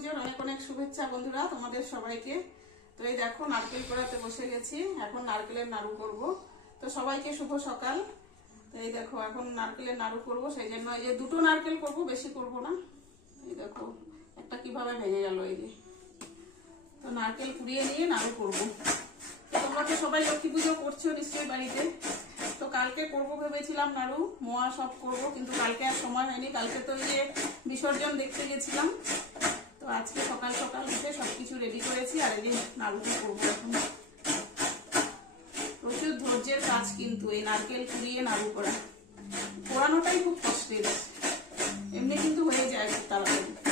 পুজোর অনেক অনেক শুভেচ্ছা বন্ধুরা তোমাদের সবাইকে। তো এই দেখো নারকেল কোড়াতে বসে গেছি, এখন নারকেলের নাড়ু করব। তো সবাইকে শুভ সকাল। তো এই দেখো এখন নারকেলের নাড়ু করব, সেই জন্য এই যে দুটো নারকেল করব, বেশি করব না। এই দেখো একটা কিভাবে ভেঙে গেল এই যে। তো নারকেল কুড়িয়ে নিয়ে নাড়ু করব। তোমরা তো সবাই লক্ষ্মী পুজো করছো নিশ্চয়ই বাড়িতে। তো কালকে করব ভেবেছিলাম নাড়ু মোয়া সব করব, কিন্তু কালকে আর সময় হয়নি। কালকে তো এই যে বিসর্জন দেখতে গেছিলাম। তো আজকে সকাল সকাল উঠে সবকিছু রেডি করেছি, আর এই যে নাড়ুটা করবো এখন। প্রচুর ধৈর্যের কাজ কিন্তু এই নারকেল কুড়িয়ে নাড়ু করা, পোড়ানোটাই খুব কষ্টের। এমনি কিন্তু হয়ে যায় খুব তাড়াতাড়ি।